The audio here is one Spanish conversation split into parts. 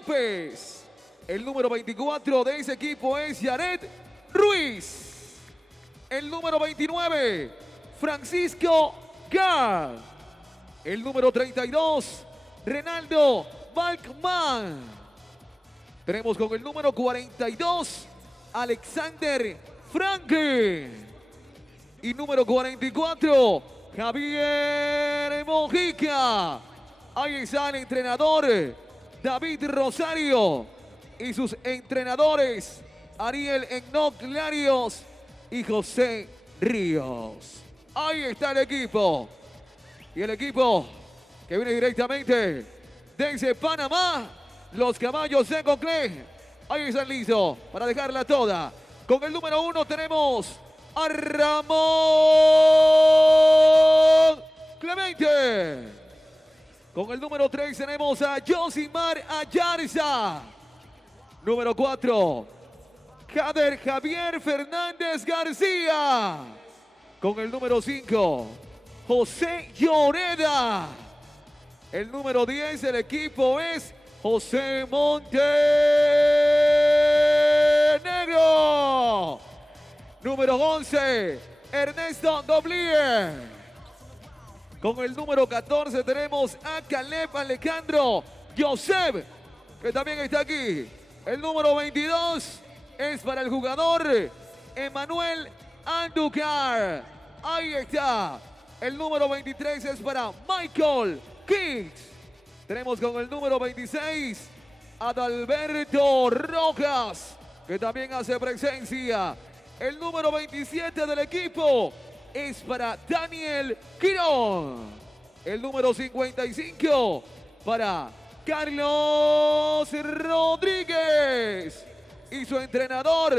López. El número 24 de ese equipo es Jared Ruiz. El número 29, Francisco Gar. El número 32, Renaldo Balkman. Tenemos con el número 42, Alexander Franklin. Y número 44, Javier Mojica. Ahí está el entrenador David Rosario y sus entrenadores Ariel Enoc Larios y José Ríos. Ahí está el equipo. Y el equipo que viene directamente desde Panamá, los Caballos de Conclé. Ahí están listos para dejarla toda. Con el número 1 tenemos a Ramón Clemente. Con el número 3 tenemos a Josimar Ayarza. Número 4, Javier Fernández García. Con el número 5, José Lloreda. El número 10 del equipo es José Montenegro. Número 11, Ernesto Doblier. Con el número 14 tenemos a Caleb Alejandro Joseph, que también está aquí. El número 22 es para el jugador Emanuel Anducar. Ahí está. El número 23 es para Michael Kicks. Tenemos con el número 26 a Adalberto Rojas, que también hace presencia. El número 27 del equipo es para Daniel Quirón. El número 55 para Carlos Rodríguez. Y su entrenador,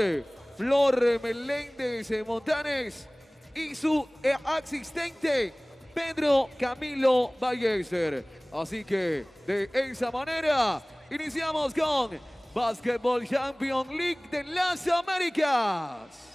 Flor Meléndez Montanes. Y su asistente, Pedro Camilo Ballester. Así que de esa manera iniciamos con Basketball Champions League de las Américas.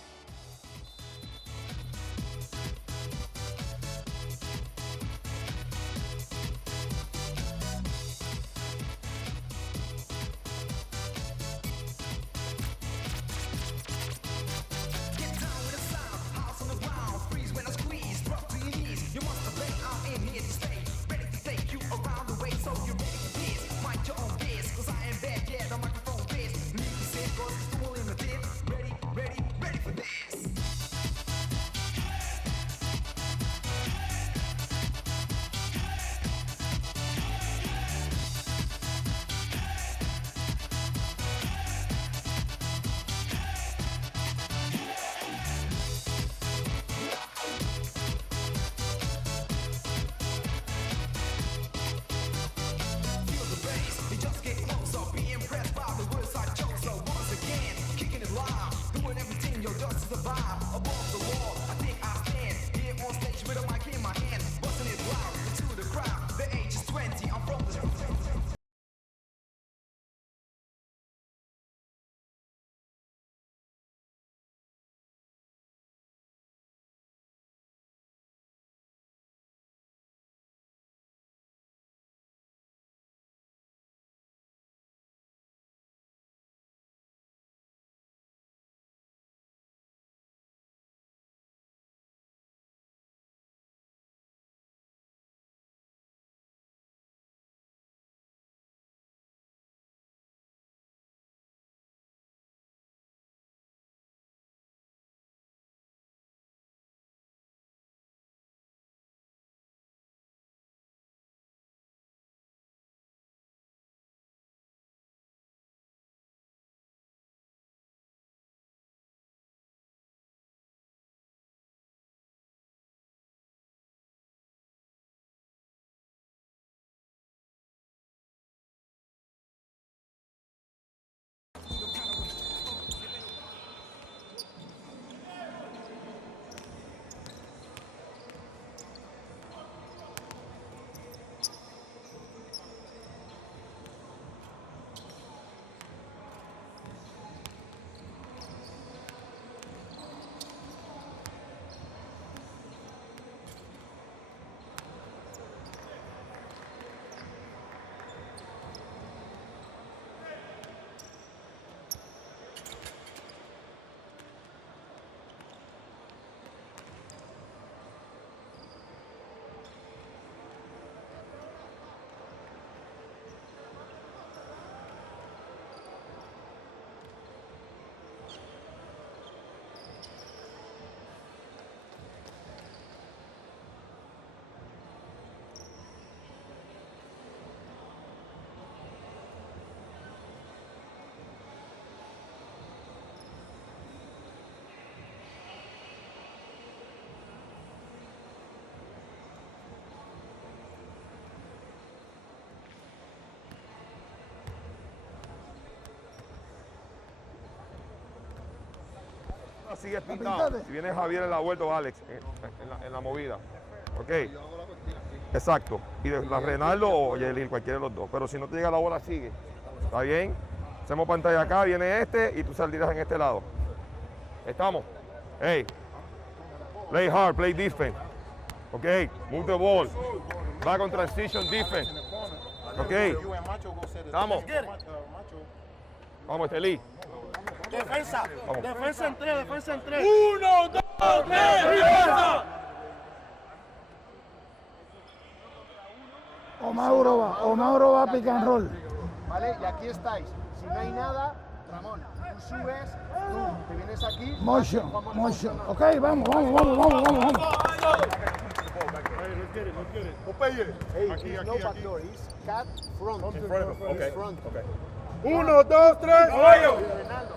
sigues pintado. Si viene Javier en la vuelta o Alex en la movida. Ok. Exacto. Y de la Renaldo o Yelil, cualquiera de los dos. Pero si no te llega la bola, sigue. ¿Está bien? Hacemos pantalla acá, viene este y tú saldrás en este lado. ¿Estamos? Hey. Play hard, play defense. Ok. Move the ball. Back on transition defense. Ok. ¿Estamos? Vamos, Estelí. Defensa. Vamos. Defensa en tres, defensa en tres. 1, 2, 3, defensa. Omauro va a pick and roll. ¿Vale? Y aquí estáis. Si no hay nada, Ramón, tú subes, tú te vienes aquí. Motion. Ok, vamos. Hey, he's no back door, he's cat front. Okay. Front. 1, 2, 3. Renaldo.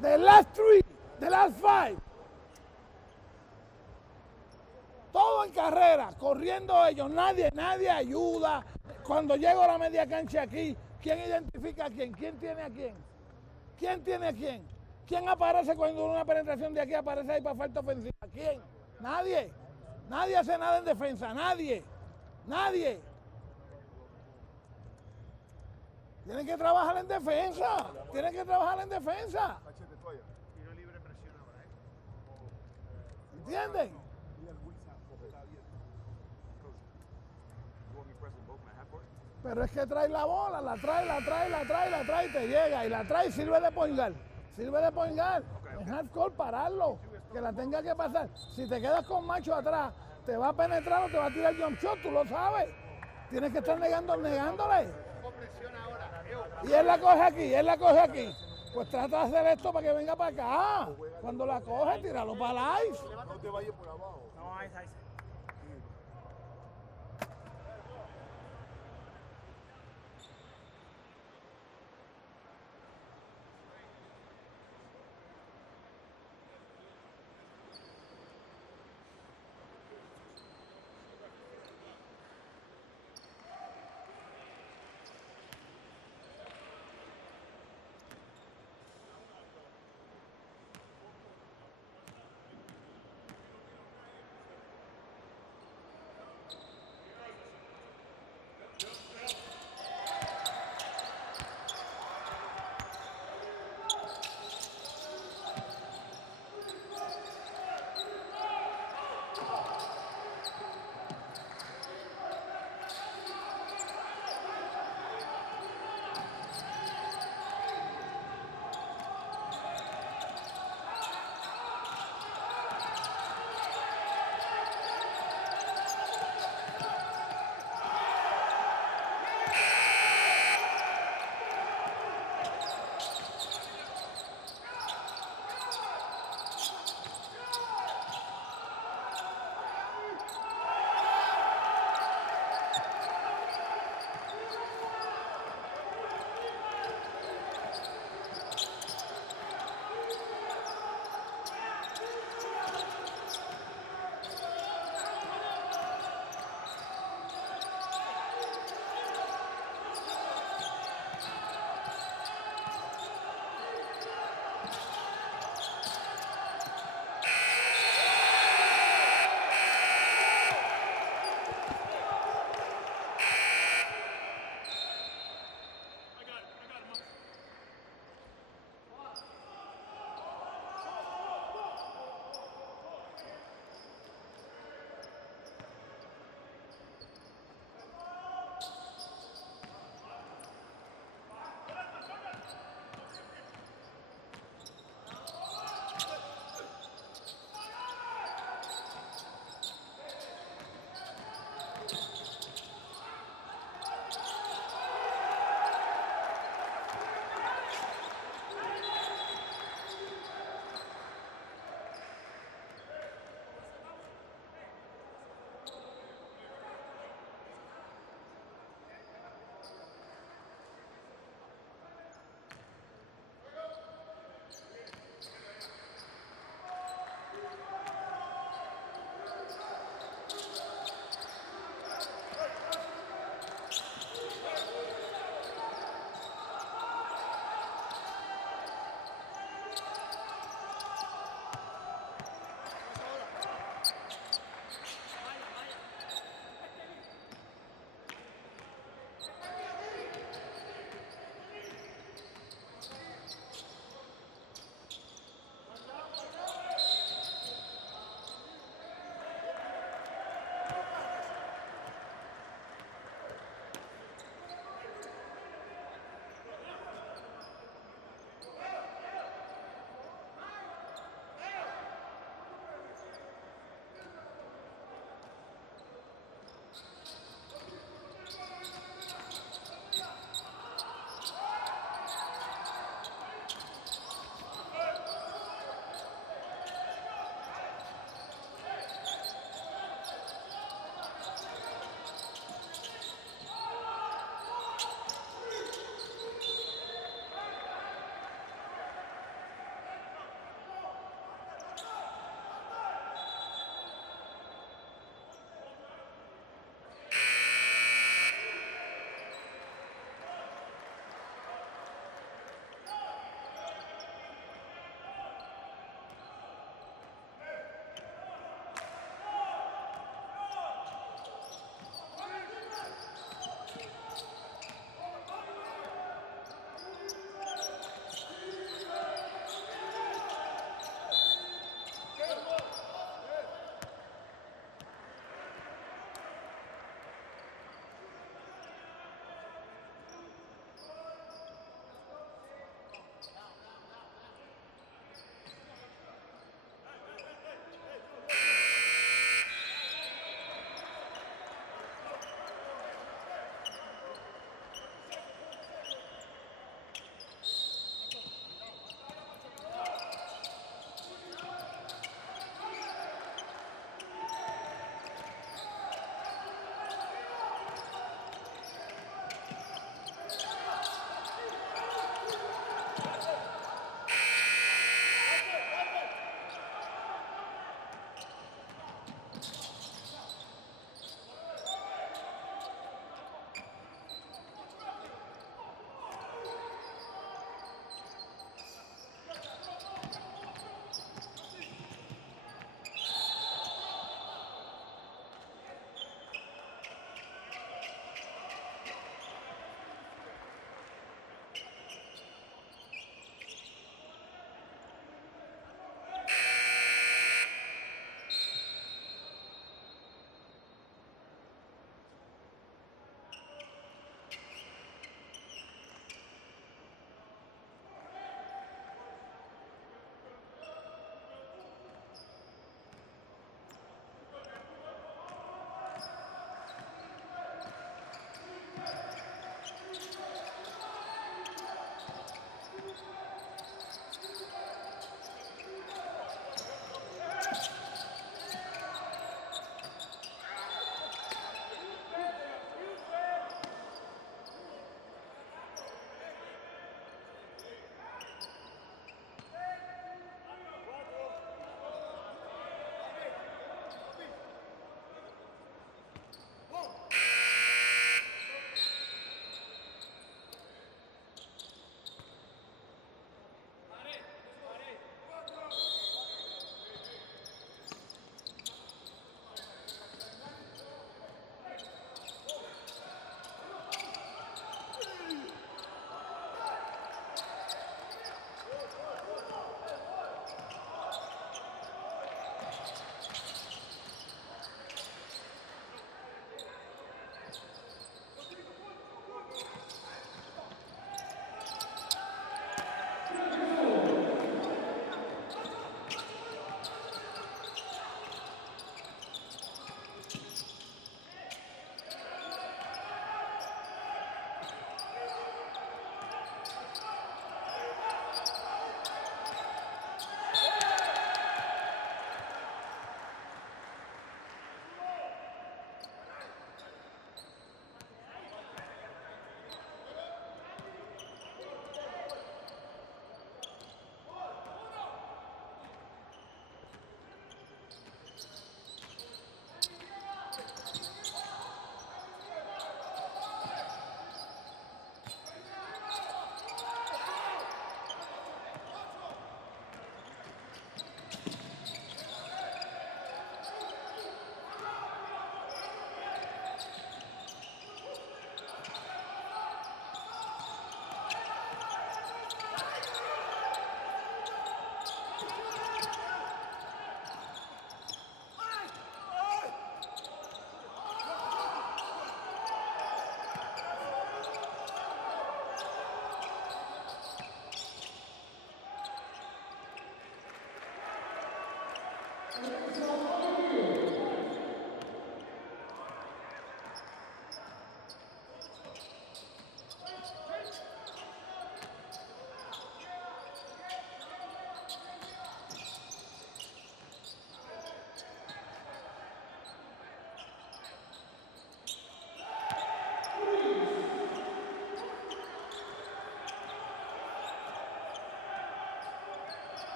The last 3, the last 5. Todo en carrera, corriendo ellos, nadie ayuda. Cuando llego a la media cancha aquí, ¿quién identifica a quién? ¿Quién tiene a quién? ¿Quién tiene a quién? ¿Quién aparece cuando una penetración de aquí aparece ahí para falta ofensiva? ¿Quién? Nadie. Nadie hace nada en defensa, nadie. Nadie. Tienen que trabajar en defensa. Tienen que trabajar en defensa. ¿Entienden? Pero es que trae la bola, la trae y te llega. Y la trae y sirve de point guard. Sirve de point guard. En half court pararlo. Que la tenga que pasar. Si te quedas con macho atrás, te va a penetrar o te va a tirar jump shot, tú lo sabes. Tienes que estar negándole. Y él la coge aquí, Pues trata de hacer esto para que venga para acá. Cuando la coge, tíralo para la ice. No te vayas por abajo. No, ahí.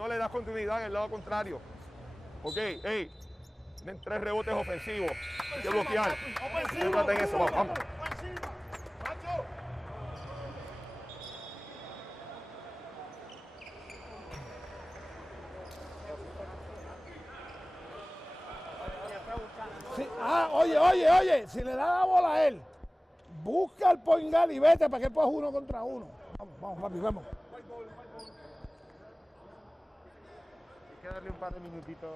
no le das continuidad en el lado contrario. Ok, hey, tienen 3 rebotes ofensivos. Hay que bloquear. Céntrate en eso, vamos. Sí, oye, si le da la bola a él, busca el point guard y vete para que puedas 1 contra 1. Vamos, papi, vamos. Hay que darle un par de minutitos.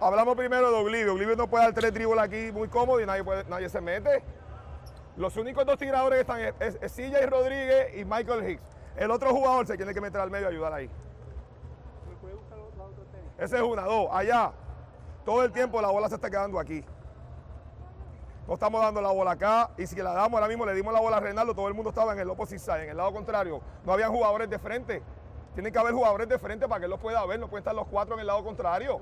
Hablamos primero de Oblivio. Oblivio no puede dar 3 dribbles aquí muy cómodo y nadie se mete. Los únicos 2 tiradores que están es CJ Rodríguez y Michael Hicks. El otro jugador se tiene que meter al medio y ayudar ahí. Ese es 1, 2. Allá, todo el tiempo la bola se está quedando aquí. No estamos dando la bola acá. Y si la damos ahora mismo, le dimos la bola a Reinaldo, todo el mundo estaba en el opposite side, en el lado contrario. No habían jugadores de frente. Tienen que haber jugadores de frente para que él los pueda ver. No pueden estar los 4 en el lado contrario.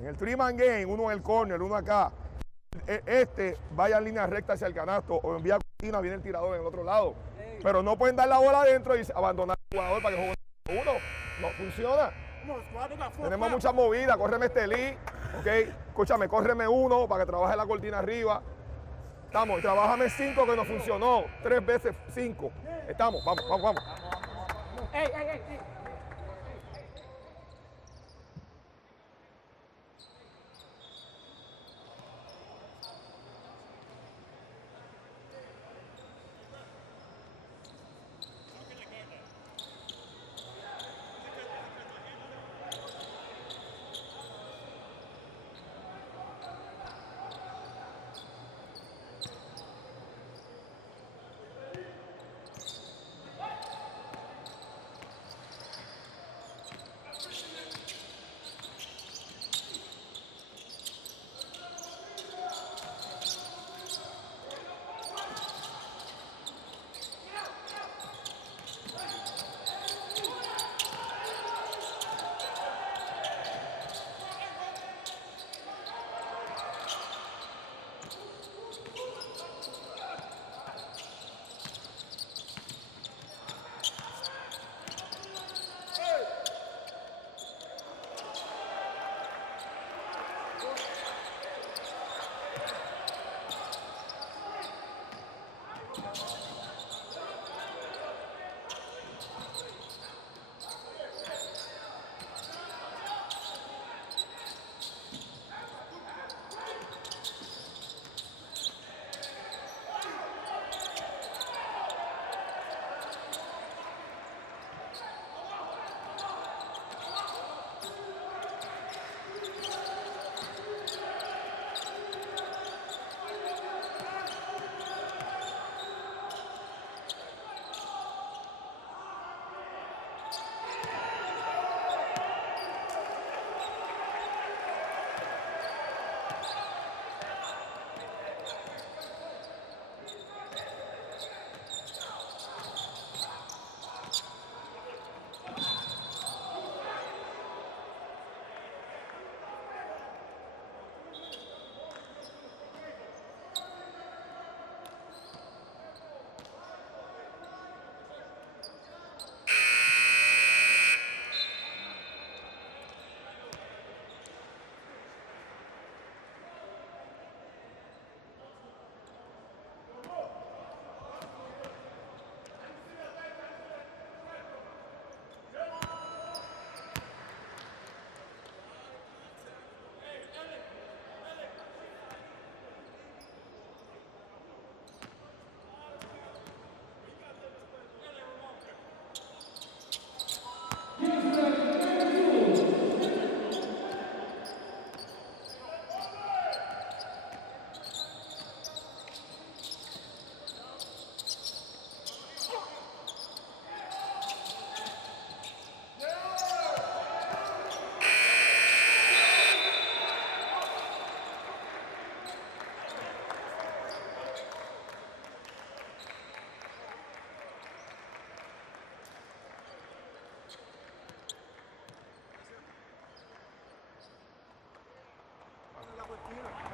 En el 3-man game, uno en el corner, uno acá. Vaya en línea recta hacia el canasto o envía cortina, viene el tirador en el otro lado. Pero no pueden dar la bola adentro y abandonar al jugador para que juegue uno. No funciona. Tenemos mucha movida. Córreme este Lee. Ok, escúchame, córreme 1 para que trabaje la cortina arriba. Estamos, trabájame 5 que no funcionó. 3 veces 5. Estamos, vamos. ¡Ey!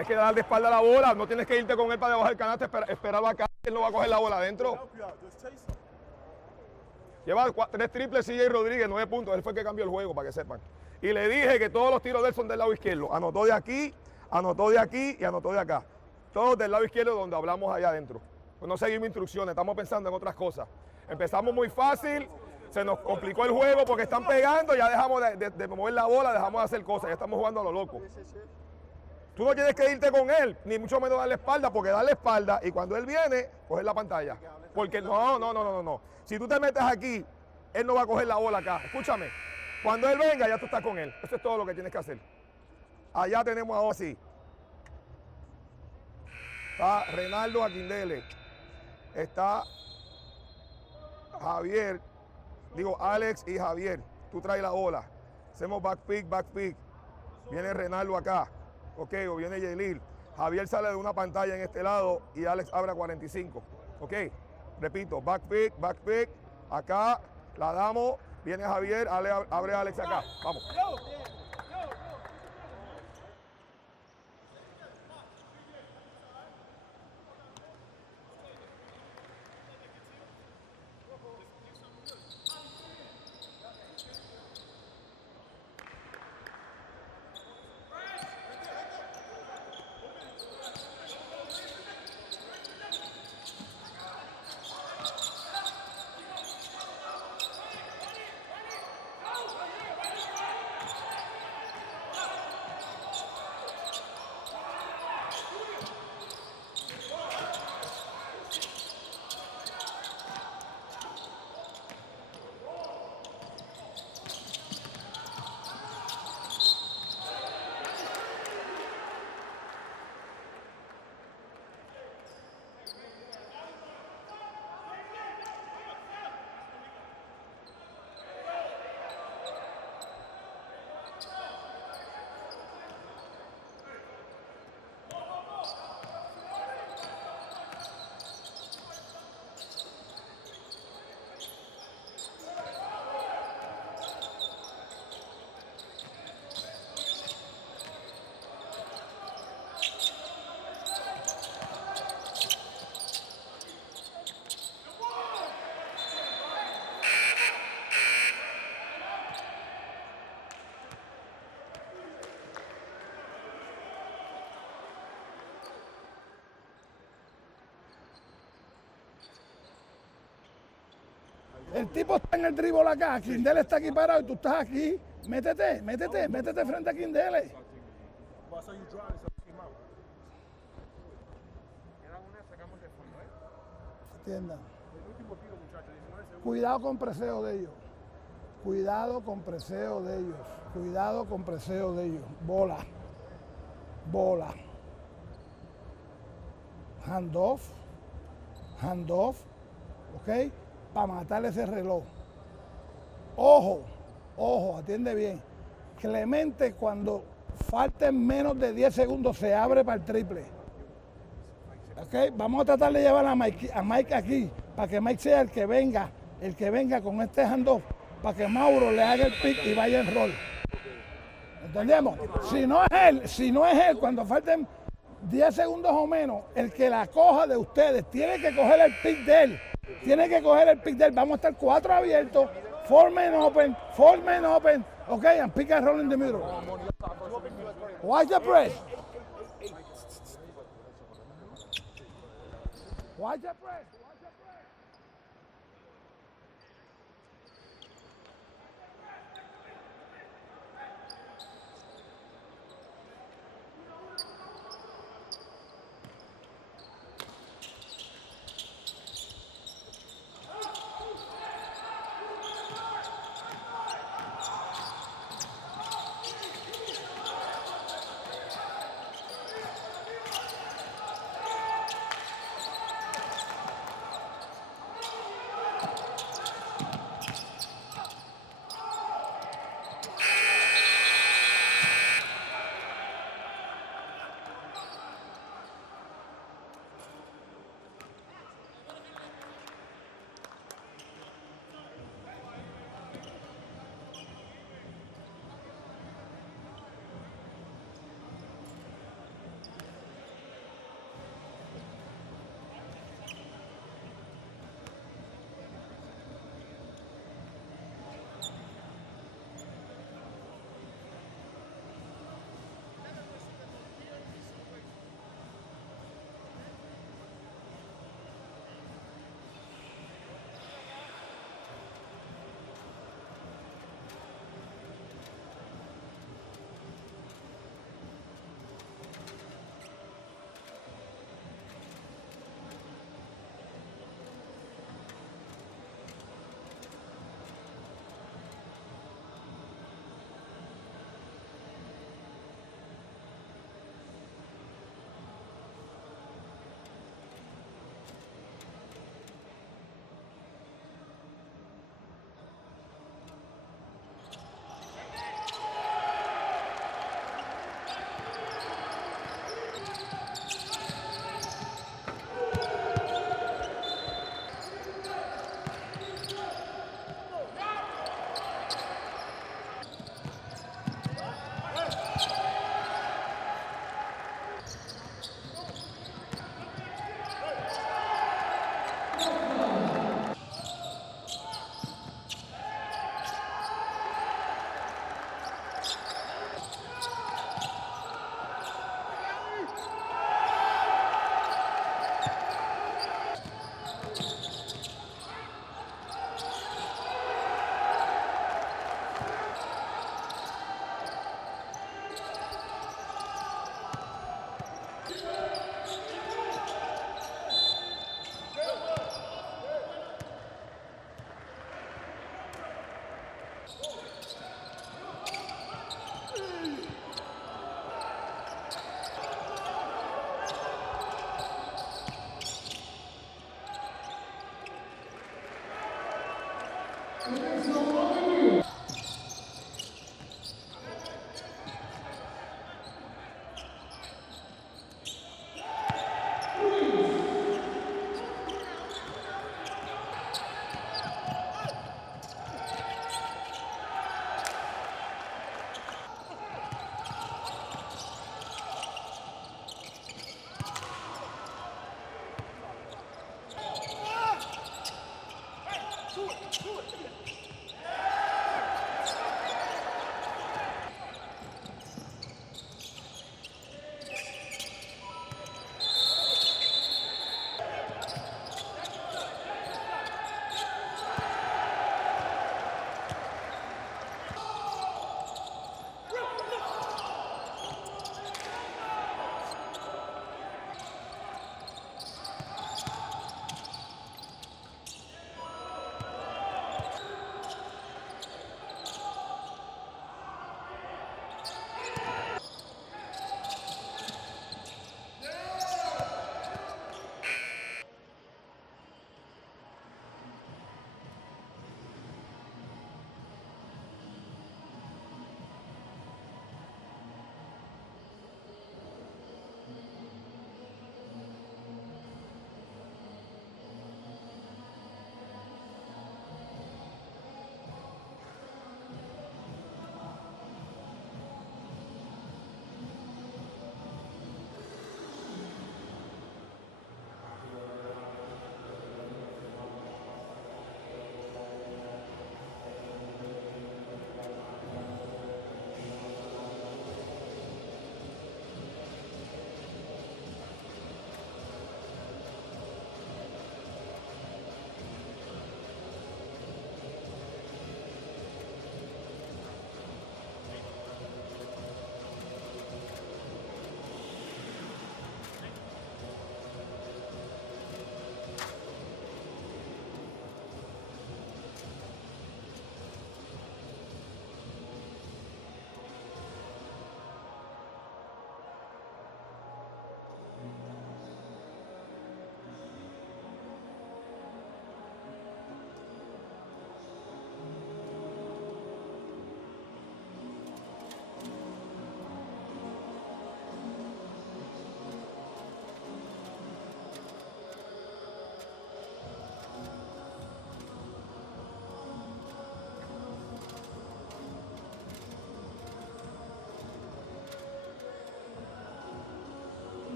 Tienes que dar de espalda a la bola, no tienes que irte con él para debajo del canasto, esperarlo acá, él no va a coger la bola adentro. Lleva 3 triples CJ Rodríguez, 9 puntos, él fue el que cambió el juego, para que sepan. Y le dije que todos los tiros de él son del lado izquierdo. Anotó de aquí y anotó de acá. Todos del lado izquierdo donde hablamos allá adentro. Pues no seguimos instrucciones, estamos pensando en otras cosas. Empezamos muy fácil, se nos complicó el juego porque están pegando, ya dejamos de mover la bola, dejamos de hacer cosas, ya estamos jugando a lo loco. Tú no tienes que irte con él, ni mucho menos darle espalda, porque darle espalda y cuando él viene, coger la pantalla. Porque no. Si tú te metes aquí, él no va a coger la bola acá. Escúchame, Cuando él venga, ya tú estás con él. Eso es todo lo que tienes que hacer. Allá tenemos ahora sí. Está Reinaldo Aquindele. Está Javier. Digo, Alex y Javier. Tú traes la bola. Hacemos back pick, back pick. Viene Reinaldo acá. Ok, o viene Yelil. Javier sale de una pantalla en este lado y Alex abre a 45. Ok, repito, back pick, acá, la damos, viene Javier, abre Alex acá. Vamos. El tipo está en el dribble acá, Kindele está aquí parado y tú estás aquí. Métete frente a Kindele. Atiendan. Cuidado con preseo de ellos. Cuidado con preseo de ellos. Cuidado con preseo de ellos. Bola. Bola. Handoff. Handoff. ¿Ok? Para matar ese reloj. Ojo, ojo, atiende bien. Clemente, cuando falten menos de 10 segundos, se abre para el triple. ¿Ok? Vamos a tratar de llevar a Mike aquí, para que Mike sea el que venga con este handoff, para que Mauro le haga el pick y vaya en rol. ¿Entendemos? Si no es él, cuando falten 10 segundos o menos, el que la coja de ustedes tiene que coger el pick de él. Vamos a estar 4 abiertos. 4 men open. Okay, and pick and roll in the middle. Watch the press. Watch the press.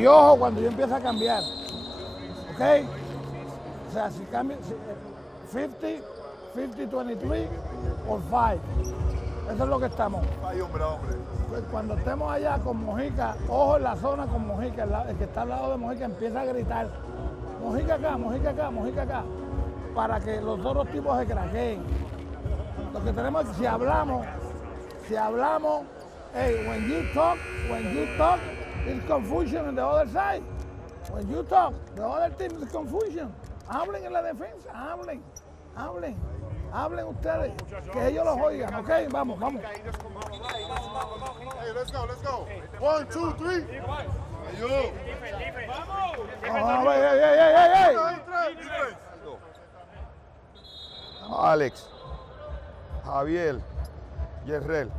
Y ojo cuando yo empiezo a cambiar. ¿Ok? O sea, si cambio 50, 23 o 5. Eso es lo que estamos. Ay, hombre, hombre. Pues cuando estemos allá con Mojica, ojo en la zona con Mojica, el que está al lado de Mojica empieza a gritar, Mojica acá, Mojica acá, Mojica acá, para que los otros tipos se craqueen. Lo que tenemos es que si hablamos, hey, when you talk, it's confusion on the other side. When you talk, the other team is confusion. Hablen en la defensa, hablen ustedes, que ellos los oigan, ¿ok? Vamos. Hey, let's go. 1, 2, 3. Ayú. Vamos, hey. Alex, Javier, Yerrel,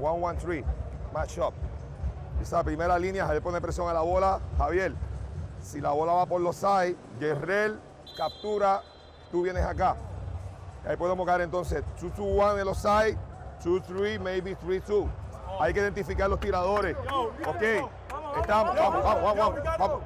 1-1-3, match up. Esa primera línea, Javier pone presión a la bola. Javier, si la bola va por los sides, Yerrel captura, tú vienes acá. Ahí podemos caer entonces 2-2-1 en los sides, 2-3, maybe 3-2. Hay que identificar los tiradores. Ok, estamos, vamos.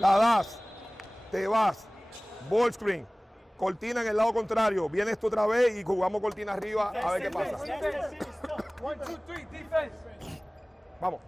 La das, te vas, ball screen, cortina en el lado contrario, vienes tú otra vez y jugamos cortina arriba a ver qué pasa. 1, 2, 3, defense. Vamos.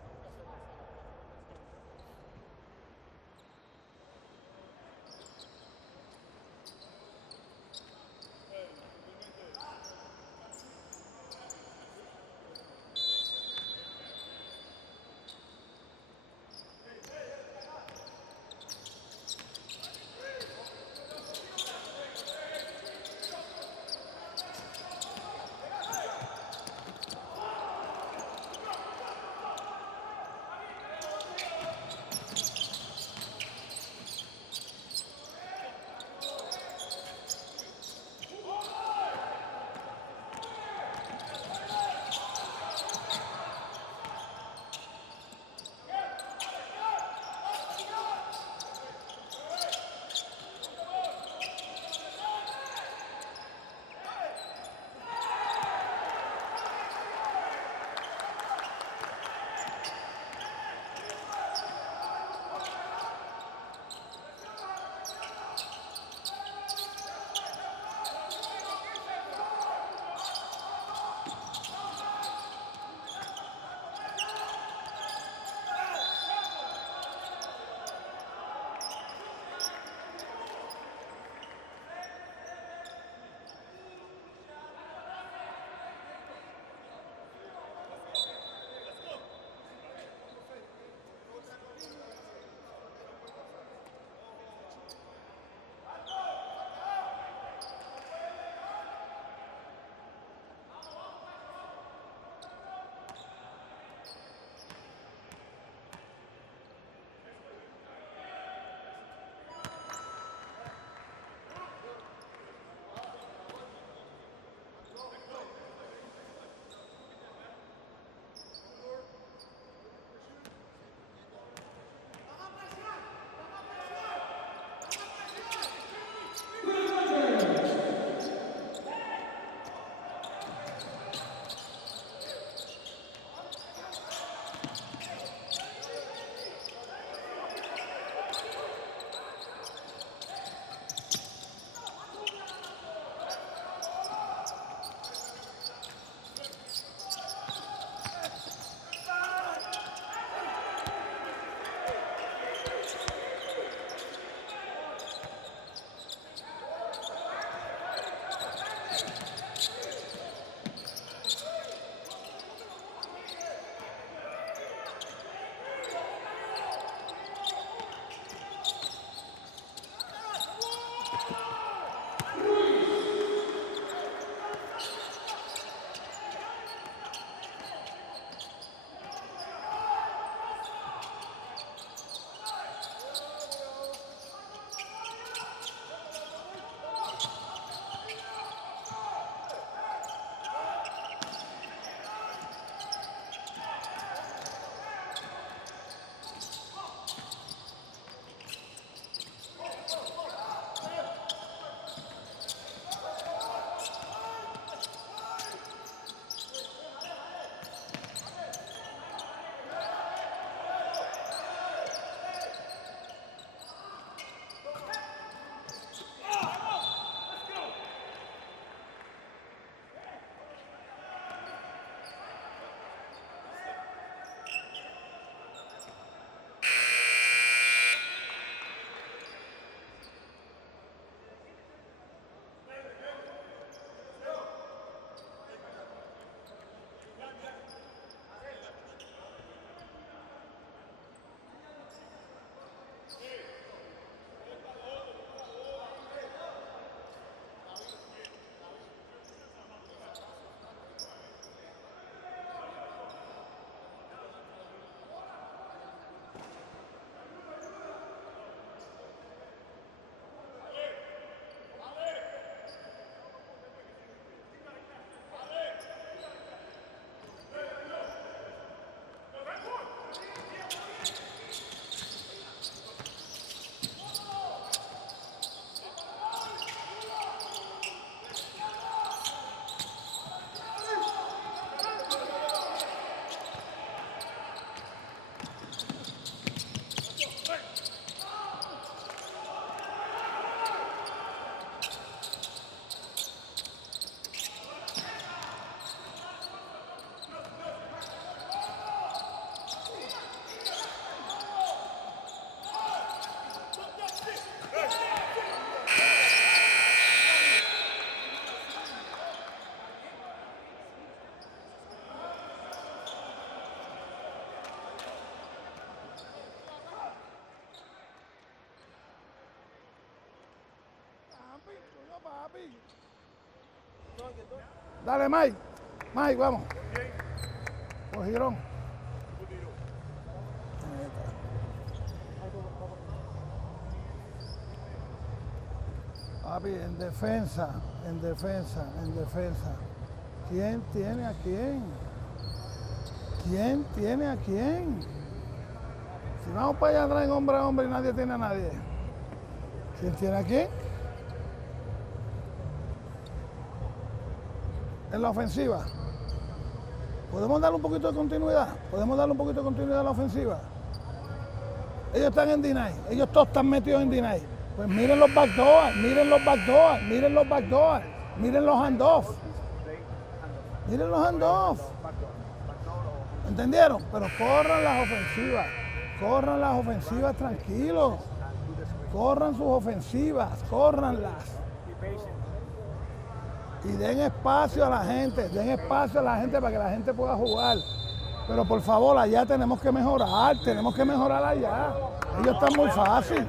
Dale, Mike. Mike, vamos. Por Girón. Papi, en defensa, en defensa, en defensa. ¿Quién tiene a quién? ¿Quién tiene a quién? Si vamos para allá atrás en hombre a hombre y nadie tiene a nadie. ¿Quién tiene a quién? En la ofensiva. ¿Podemos darle un poquito de continuidad? ¿Podemos darle un poquito de continuidad a la ofensiva? Ellos están en deny. Ellos todos están metidos en deny. Pues miren los backdoors, miren los backdoors, miren los backdoors, miren los handoffs. Miren los handoffs. ¿Entendieron? Pero corran las ofensivas tranquilos. Corran sus ofensivas, córranlas. Y den espacio a la gente para que la gente pueda jugar. Pero por favor, allá tenemos que mejorar allá. Ellos están muy fácil.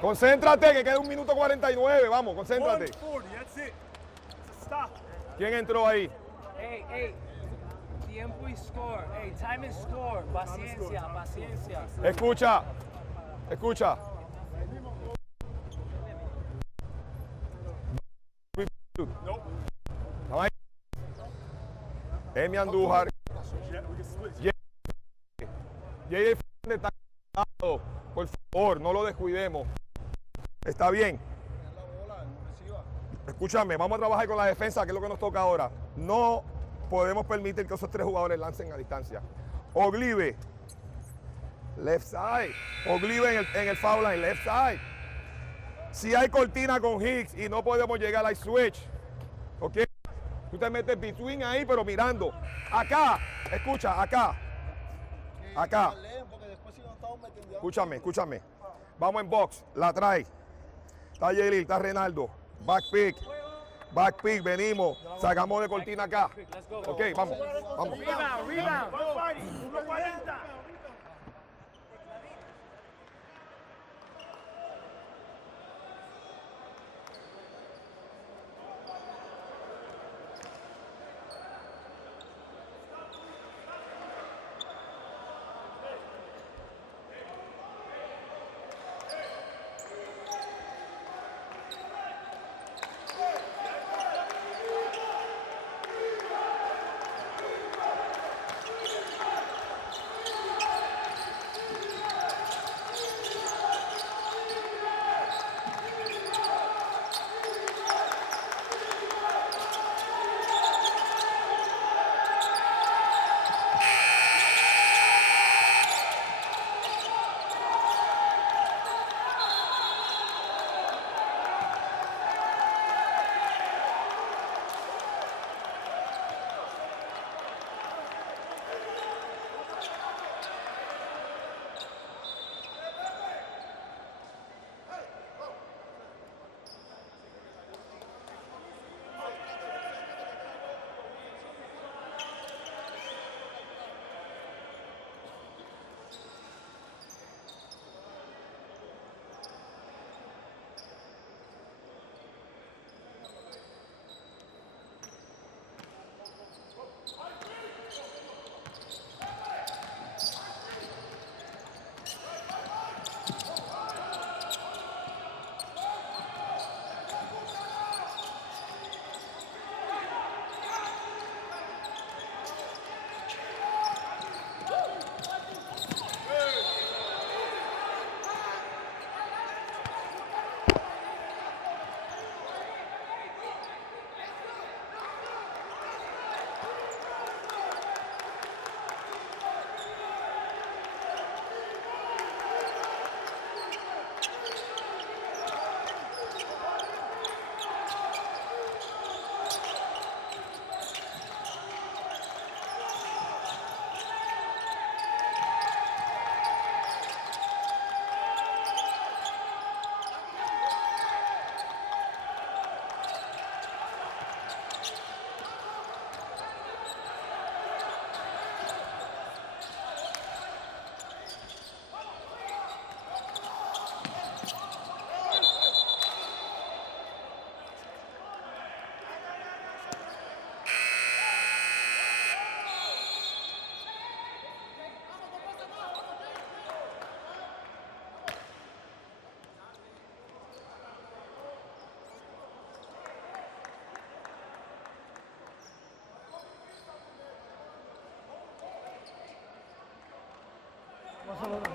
Concéntrate, que queda 1 minuto 49. Vamos, concéntrate. 140, that's it. Stop. ¿Quién entró ahí? Hey, hey. Tiempo y score. Hey, time and score. Paciencia, paciencia. Escucha, escucha. Estamos ahí. Emi Andújar. J.D. Fernández está conectado. Por favor, no lo descuidemos. Está bien. Escúchame, vamos a trabajar con la defensa, que es lo que nos toca ahora. No podemos permitir que esos 3 jugadores lancen a distancia. Oglive, left side. Oglive en el foul line, left side. Si hay cortina con Hicks y no podemos llegar al switch, ¿ok? Tú te metes between ahí, pero mirando. Acá, escucha, acá. Acá. Escúchame, escúchame. Vamos en box, la trae. Está Yelil, está Renaldo. Back pick. Back pick, venimos. Sacamos de cortina acá. Ok, vamos. Vamos. Rebound, rebound. 140.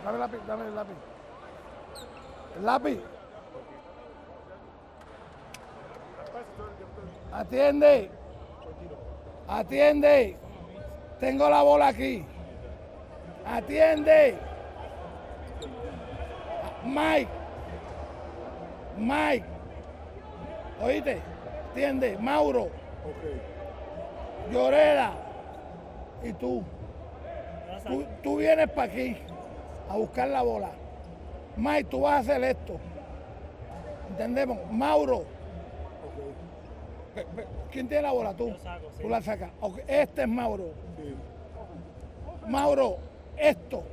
Dame el lápiz, dame el lápiz. El lápiz. Atiende. Atiende. Tengo la bola aquí. Atiende. Mike. Mike. ¿Oíste? Atiende. Mauro. Lloreda. Y tú. Tú vienes para aquí a buscar la bola. Mike, tú vas a hacer esto. ¿Entendemos? Mauro. ¿Quién tiene la bola? Tú. Tú la sacas. Okay. Este es Mauro. Mauro, esto.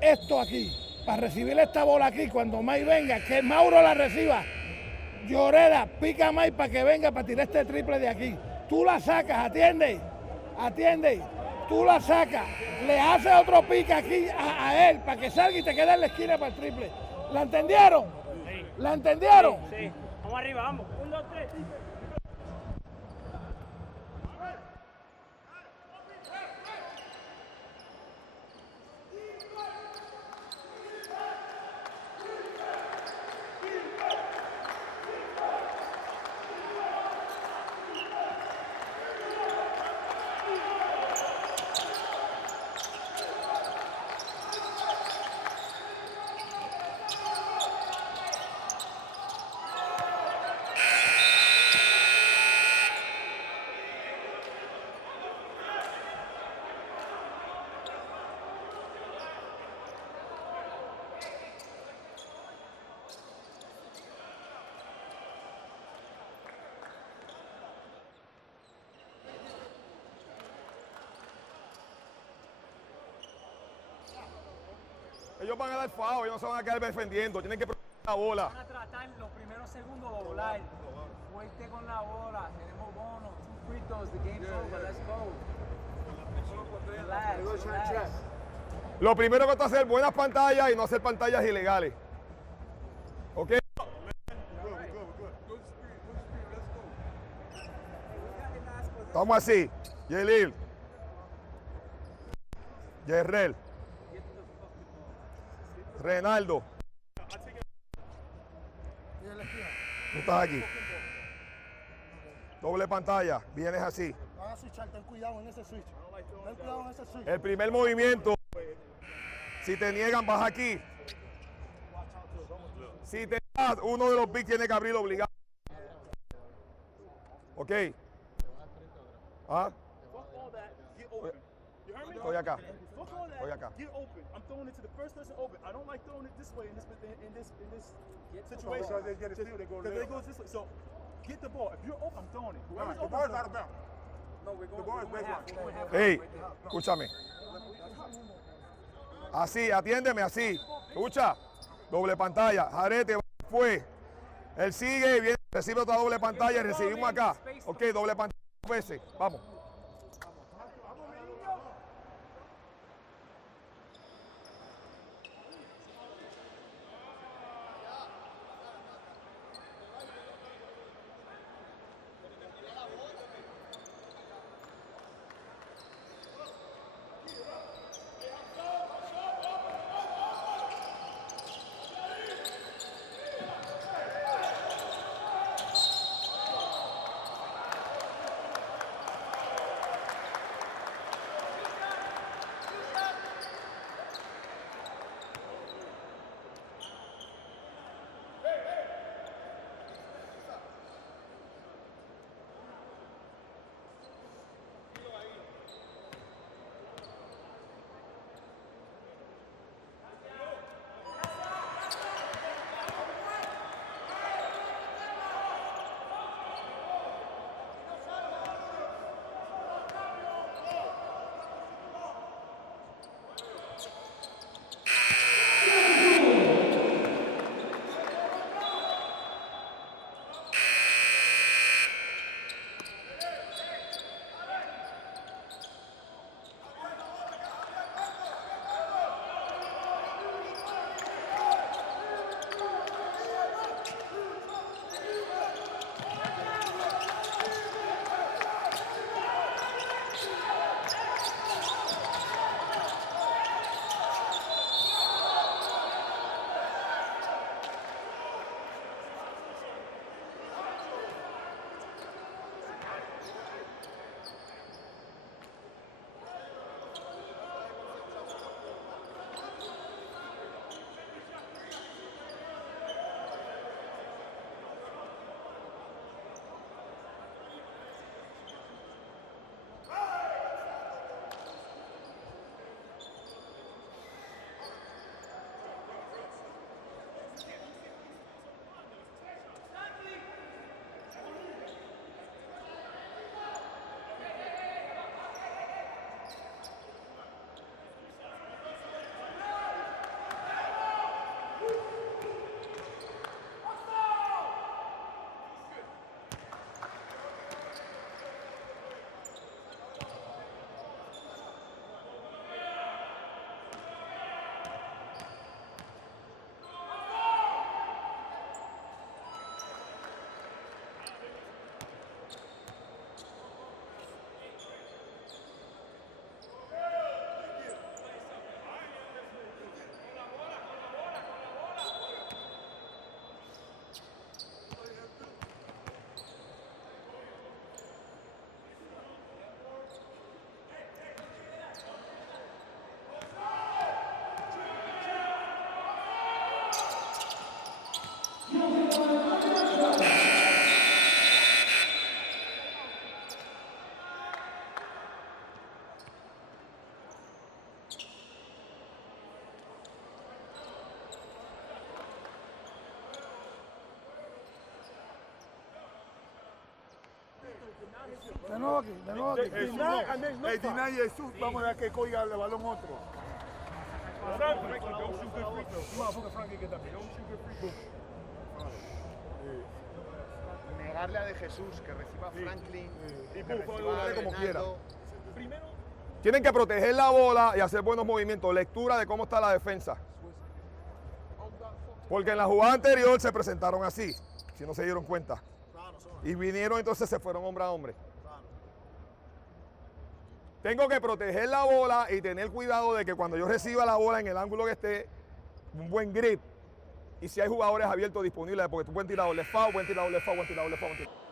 Esto aquí. para recibir esta bola aquí, cuando Mike venga, que Mauro la reciba. Lloreda, pica a Mike para que venga para tirar este triple de aquí. Tú la sacas, atiende, tú la sacas, le haces otro pique aquí a él para que salga y te quede en la esquina para el triple. ¿La entendieron? Sí. ¿La entendieron? Sí. Vamos arriba, vamos. 1, 2, 3. Ellos van a dar foul, ellos no se van a quedar defendiendo, tienen que proteger la bola. Van a tratar los primeros segundos de volar. Fuerte con la bola. Tenemos bonos. 2 free throws. The game's over. Let's go. Relax, relax. Lo primero que hay que hacer buenas pantallas y no hacer pantallas ilegales. ¿Ok? Estamos así. Yelil. Yerrel. Renaldo. Tú estás aquí. Doble pantalla. Vienes así. Van a switchar, ten cuidado en ese switch. Ten cuidado en ese switch. El primer movimiento. Si te niegan, vas aquí. Si te das, uno de los bigs tiene que abrir obligado. Ok. ¿Ah? Estoy acá. Estoy acá. Get open. I'm throwing it to the first person open. I don't like throwing it this way in this situation. So they get a steal, they go Because left. it goes this way. So get the ball. If you're open, I'm throwing it. Whoever's The open, ball I'm is out of throwing bounds. No, we're The going. ball is baseline. Hey, escúchame. Así, atiéndeme así. Escucha. Doble pantalla. Jarete fue. Él sigue, viene, recibe otra doble pantalla y recibimos acá. Ok, doble pantalla 2 veces. Vamos. De nuevo aquí, de nuevo aquí. El Diná y Jesús, vamos a ver que coiga el balón otro. Frank, don't shoot good free throws. Come on, Booker, Frank, get that. Don't shoot good free throws. Negarle a De Jesús que reciba a Franklin, que reciba a como quiera. Reinaldo. Primero, Tienen que proteger la bola y hacer buenos movimientos. Lectura de cómo está la defensa. Porque en la jugada anterior se presentaron así, si no se dieron cuenta. Y vinieron, entonces se fueron hombre a hombre. Tengo que proteger la bola y tener cuidado de que cuando yo reciba la bola en el ángulo que esté, un buen grip. Y si hay jugadores abiertos disponibles, porque tú puedes tirar doble foul, buen tirador left foul, buen tirador left foul.